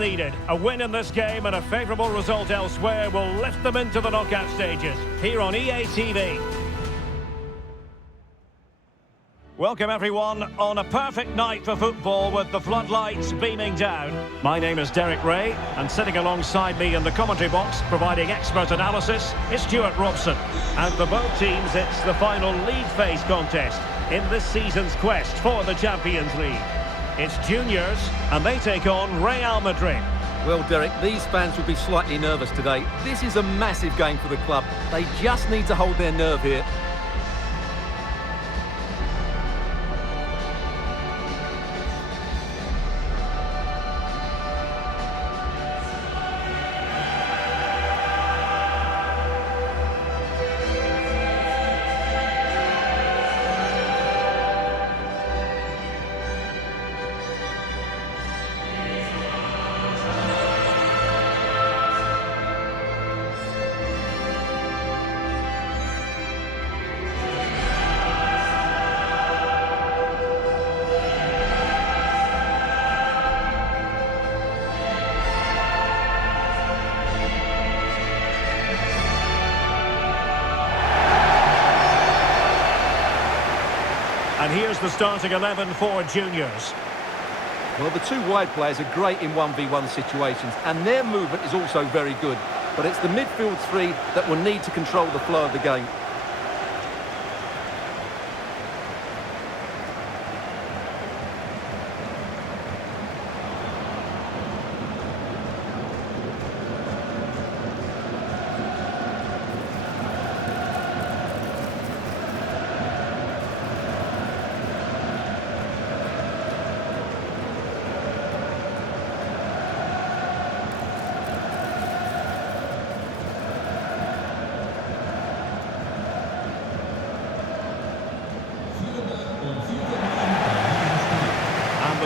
needed. A win in this game and a favourable result elsewhere will lift them into the knockout stages. Here on EA TV. Welcome everyone on a perfect night for football with the floodlights beaming down. My name is Derek Ray, and sitting alongside me in the commentary box providing expert analysis is Stuart Robson. And for both teams it's the final league phase contest in this season's quest for the Champions League. It's juniors and they take on Real Madrid. Well, Derek, these fans will be slightly nervous today. This is a massive game for the club. They just need to hold their nerve here. And here's the starting 11 for juniors. Well, the two wide players are great in 1v1 situations, and their movement is also very good. But it's the midfield three that will need to control the flow of the game.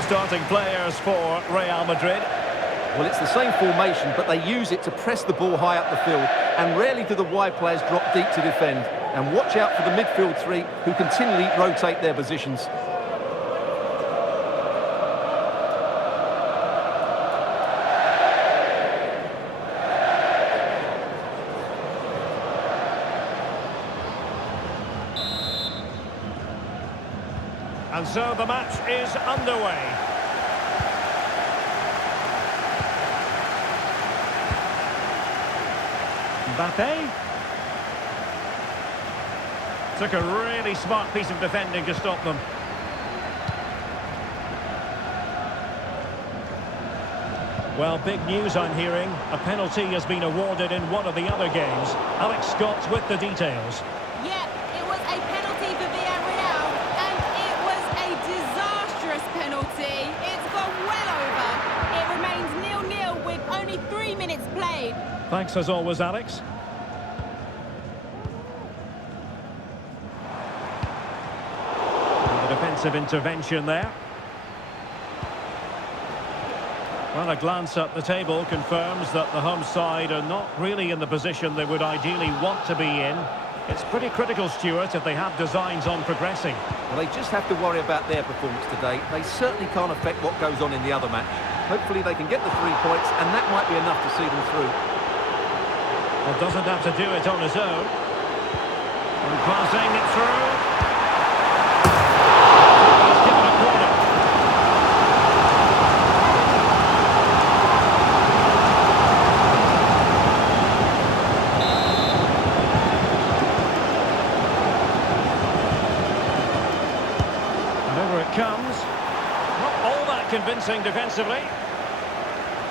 Starting players for Real Madrid. Well, it's the same formation, but they use it to press the ball high up the field, and rarely do the wide players drop deep to defend. And watch out for the midfield three, who continually rotate their positions. And so the match is underway. Mbappe. Took a really smart piece of defending to stop them. Well, big news I'm hearing. A penalty has been awarded in one of the other games. Alex Scott with the details. Yeah, it was a penalty for Villarreal, and it was a disastrous penalty. It's gone well over. It remains 0-0 with only 3 minutes played. Thanks as always, Alex. And the defensive intervention there. Well, a glance at the table confirms that the home side are not really in the position they would ideally want to be in. It's pretty critical, Stuart, if they have designs on progressing. Well, they just have to worry about their performance today. They certainly can't affect what goes on in the other match. Hopefully they can get the 3 points, and that might be enough to see them through. Well, doesn't have to do it on his own. And passing it through. He's given a corner. And over it comes. Not all that convincing defensively.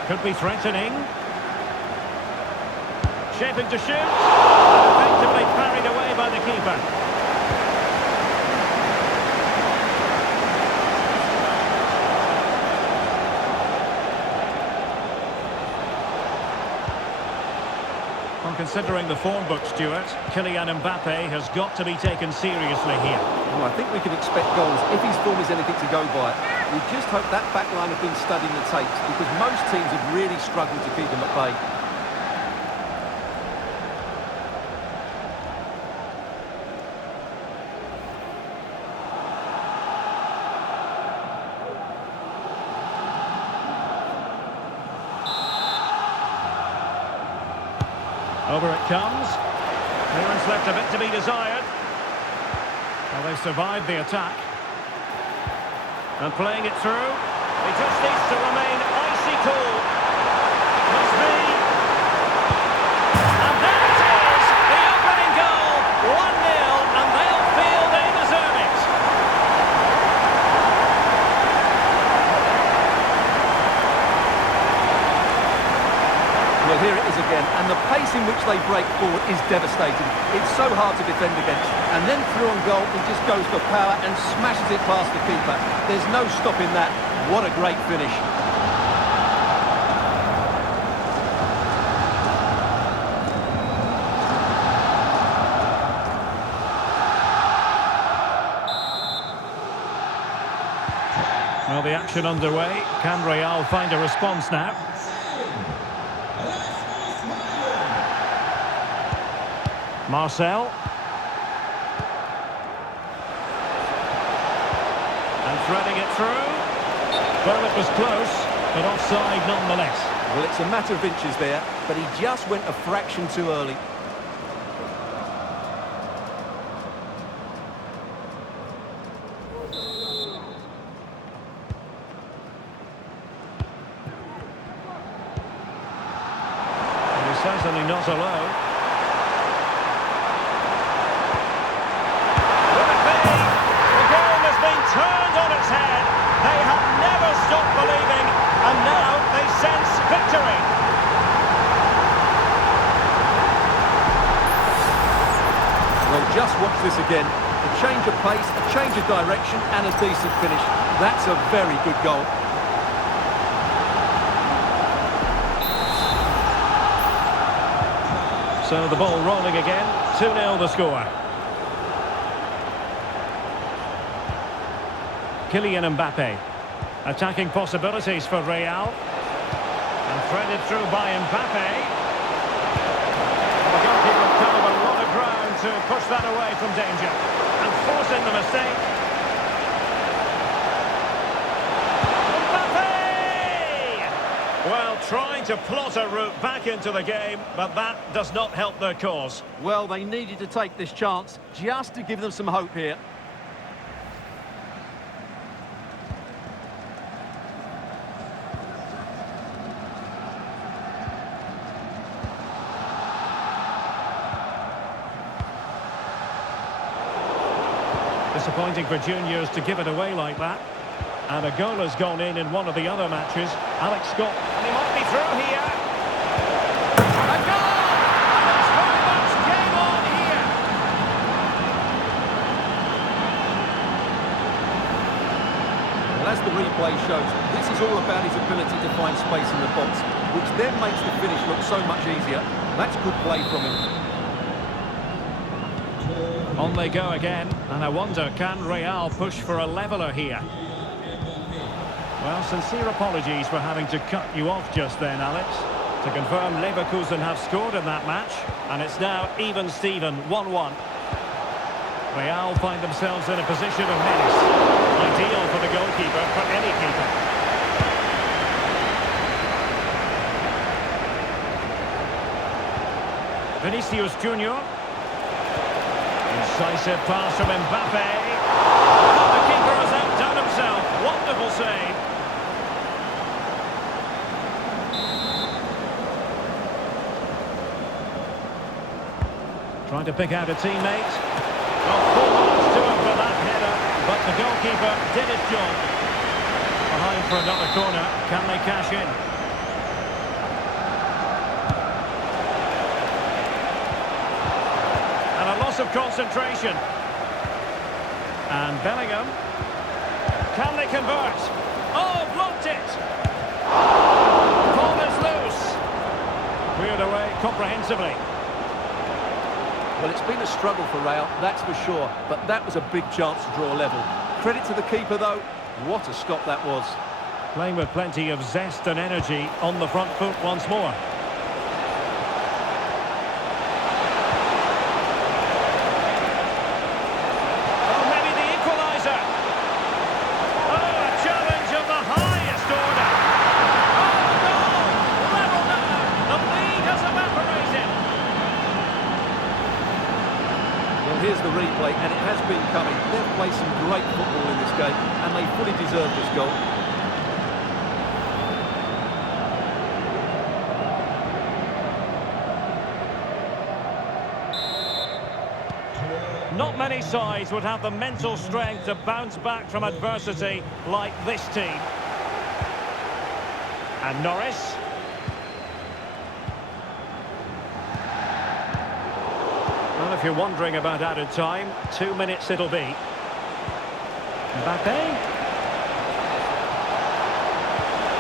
Could be threatening. Shaping to shoot. Effectively parried away by the keeper. Well, considering the form book, Stuart, Kylian Mbappe has got to be taken seriously here. Well, I think we can expect goals if his form is anything to go by. We just hope that back line have been studying the tapes, because most teams have really struggled to keep him at bay. Over it comes. Clearance left a bit to be desired. Well, they've survived the attack. And playing it through. He just needs to remain icy cool. Must be. And there it is! The opening goal! 1-0, and they'll feel they deserve it. Well, here it is again, and the pace in which they break forward is devastating. It's so hard to defend against. And then through on goal, he just goes for power and smashes it past the keeper. There's no stopping that. What a great finish. Well, the action underway. Can Real find a response now? Marcel. And threading it through. Well, it was close, but offside nonetheless. Well, it's a matter of inches there, but he just went a fraction too early. He's certainly not alone. Turned on its head. They have never stopped believing, and now they sense victory. Well, just watch this again. A change of pace, a change of direction, and a decent finish. That's a very good goal. So the ball rolling again. 2-0 the score. Kylian Mbappe. Attacking possibilities for Real. And threaded through by Mbappe. The goalkeeper covered a lot of ground to push that away from danger. And forcing the mistake. Mbappe! Well, trying to plot a route back into the game, but that does not help their cause. Well, they needed to take this chance just to give them some hope here. Disappointing for juniors to give it away like that. And a goal has gone in one of the other matches. Alex Scott, and he might be through here. A goal! And it's very much game on here. Well, as the replay shows, this is all about his ability to find space in the box, which then makes the finish look so much easier. That's good play from him. On they go again, and I wonder, can Real push for a leveller here? Well, sincere apologies for having to cut you off just then, Alex. To confirm, Leverkusen have scored in that match, and it's now even Steven, 1-1. Real find themselves in a position of menace. Ideal for the goalkeeper, for any keeper. Vinicius Junior. Decisive pass from Mbappe. Oh, the keeper has outdone himself. Wonderful save. Trying to pick out a teammate. Oh, full marks to him for that header, but the goalkeeper did his job. Behind for another corner. Can they cash in? Of concentration. And Bellingham. Can they convert? Oh, blocked it! Ball is loose. Cleared away comprehensively. Well, it's been a struggle for Real, that's for sure, but that was a big chance to draw level. Credit to the keeper, though. What a stop that was. Playing with plenty of zest and energy on the front foot once more. here's the replay, and it has been coming. They've played some great football in this game, and they fully deserve this goal. Not many sides would have the mental strength to bounce back from adversity like this team. And Norris. Well, if you're wondering about added time, 2 minutes it'll be. Mbappe.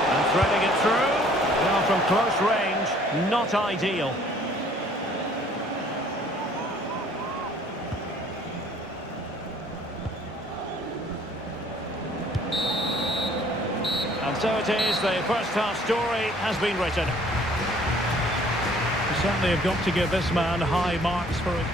And threading it through. Well, from close range, not ideal. And so it is, the first half story has been written. You certainly have got to give this man high marks for it.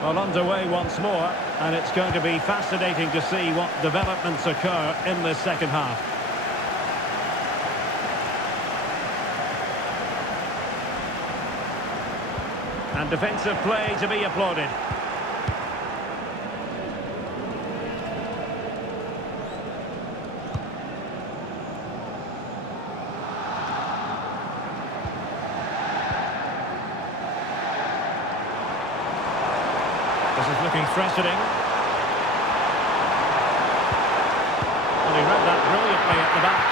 Well, underway once more, and it's going to be fascinating to see what developments occur in this second half. And defensive play to be applauded. This is looking threatening. Well, he read that brilliantly at the back.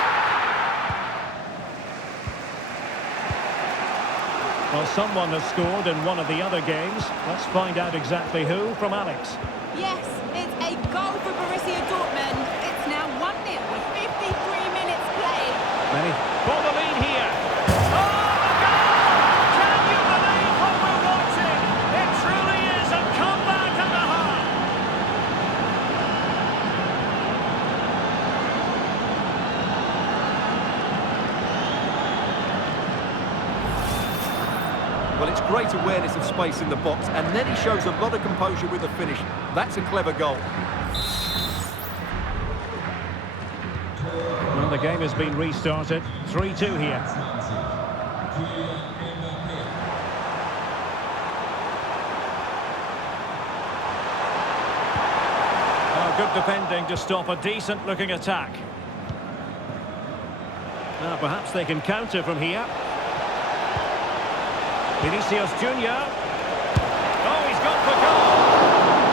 Well, someone has scored in one of the other games. Let's find out exactly who from Alex. Yes, it's a goal for Borussia Dortmund. It's now 1-0 with 53 minutes played. Many for the lead here. Oh, the goal! Can you believe what we're watching? It truly is a comeback and a half. Well, it's great awareness of space in the box, and then he shows a lot of composure with the finish. That's a clever goal. Well, the game has been restarted. 3-2 here. Oh, good defending to stop a decent-looking attack. Now, perhaps they can counter from here. Vinicius Junior. Oh, he's gone for goal.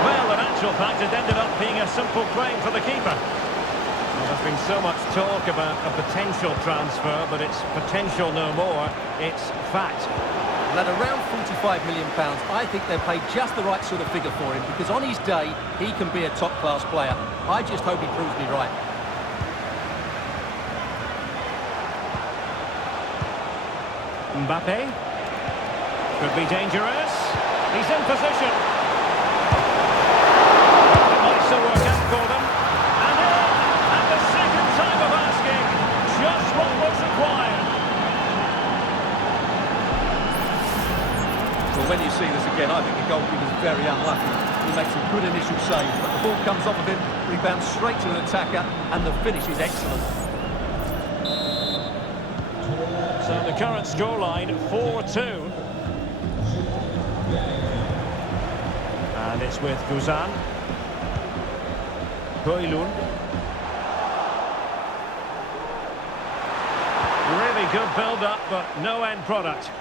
Well, in actual fact, it ended up being a simple claim for the keeper. Well, there's been so much talk about a potential transfer, but it's potential no more. It's fact. Well, at around £45 million, I think they've paid just the right sort of figure for him, because on his day, he can be a top-class player. I just hope he proves me right. Mbappe. Could be dangerous. He's in position. It might still work out for them. And in, at the second time of asking, just what was required. Well, when you see this again, I think the goalkeeper's very unlucky. He makes a good initial save, but the ball comes off of him, rebounds straight to an attacker, and the finish is excellent. So the current scoreline, 4-2. And it's with Guzan. Højlund. Really good build-up, but no end product.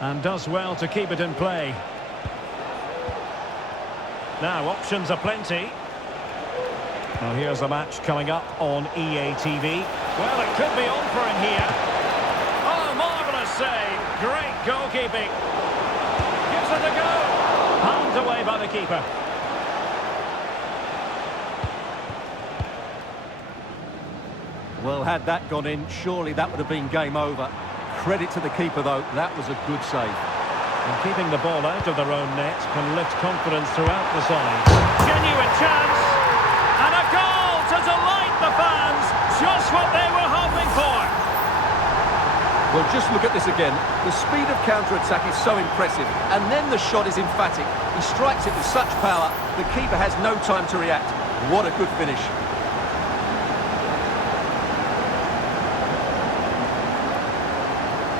And does well to keep it in play. Now, options are plenty. Well, here's the match coming up on EA TV. Well, it could be on for him here. Oh, marvellous save. Great goalkeeping. Gives it a go. Hand away by the keeper. Well, had that gone in, surely that would have been game over. Credit to the keeper, though. That was a good save. And keeping the ball out of their own net can lift confidence throughout the side. Genuine chance. And a goal to delight the fans. Just what they were hoping for. Well, just look at this again. The speed of counter-attack is so impressive. And then the shot is emphatic. He strikes it with such power, the keeper has no time to react. What a good finish.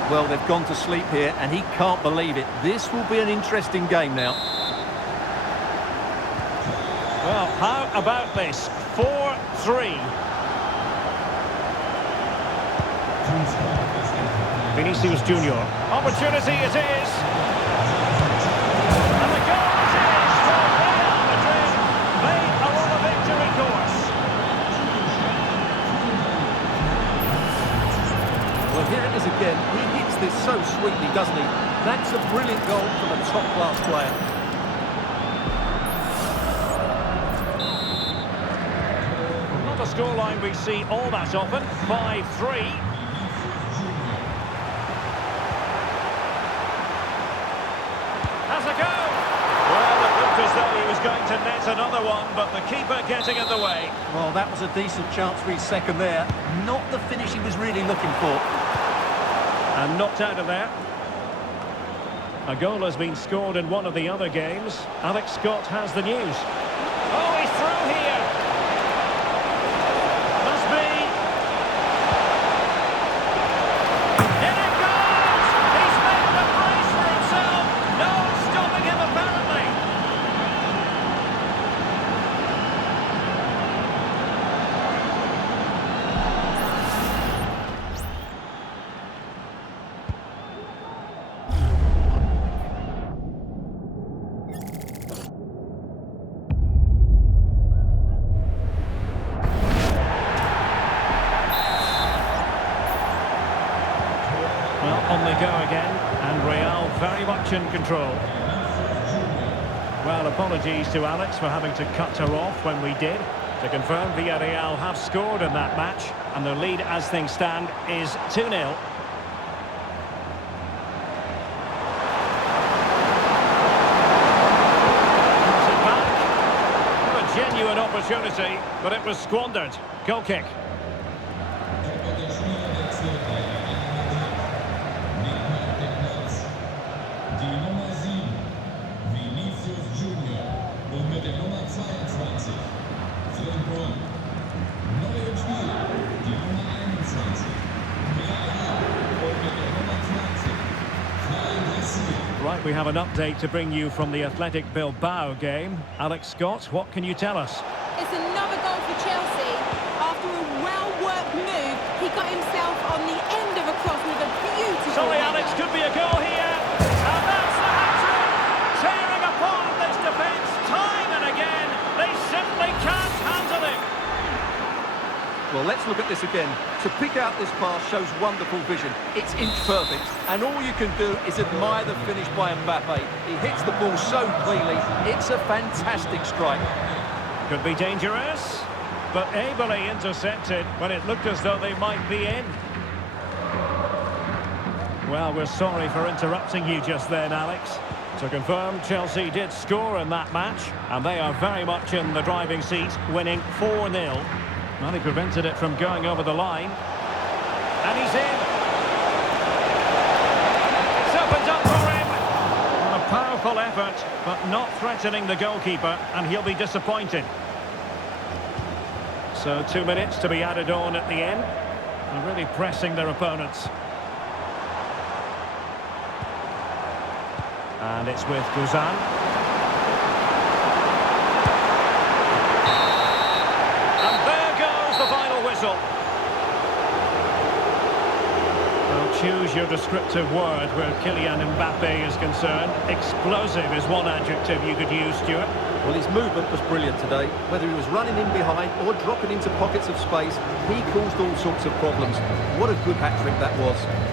Well, they've gone to sleep here, and he can't believe it. This will be an interesting game now. Well, how about this? 4-3. Vinicius Junior. Opportunity it is. And the goal it is for Real Madrid. They are on a victory course. Well, here it is again. He hits this so sweetly, doesn't he? That's a brilliant goal from a top-class player. Not a scoreline we see all that often. 5-3. Has a go. Well, it looked as though he was going to net another one, but the keeper getting in the way. Well, that was a decent chance for his second there. Not the finish he was really looking for. And knocked out of there. A goal has been scored in one of the other games. Alex Scott has the news. Oh, he's through here. Must be. In it goes! He's made the brace for himself. No stopping him, apparently. On they go again, and Real very much in control. Well, apologies to Alex for having to cut her off when we did. To confirm, Villarreal have scored in that match, and their lead as things stand is 2-0. What a genuine opportunity, but it was squandered. Goal kick. Right, we have an update to bring you from the Athletic Bilbao game. Alex Scott, what can you tell us? It's another goal for Chelsea. After a well-worked move, he got himself on the end of a cross with a beautiful Sorry, header. Alex, could be a goal here. And that's the hat-trick! Tearing apart this defence time and again. They simply can't handle it. Well, let's look at this again. To pick out this pass shows wonderful vision. It's inch perfect, and all you can do is admire the finish by Mbappe. He hits the ball so cleanly. It's a fantastic strike. Could be dangerous, but ably intercepted when it looked as though they might be in. Well, we're sorry for interrupting you just then, Alex. To confirm, Chelsea did score in that match, and they are very much in the driving seat, winning 4-0. Well, he prevented it from going over the line. And he's in. It's opened up for him. A powerful effort, but not threatening the goalkeeper, and he'll be disappointed. So 2 minutes to be added on at the end. They're really pressing their opponents. And it's with Guzan. choose your descriptive word where Kylian Mbappe is concerned. Explosive is one adjective you could use, Stuart. Well, his movement was brilliant today. Whether he was running in behind or dropping into pockets of space, he caused all sorts of problems. What a good hat-trick that was.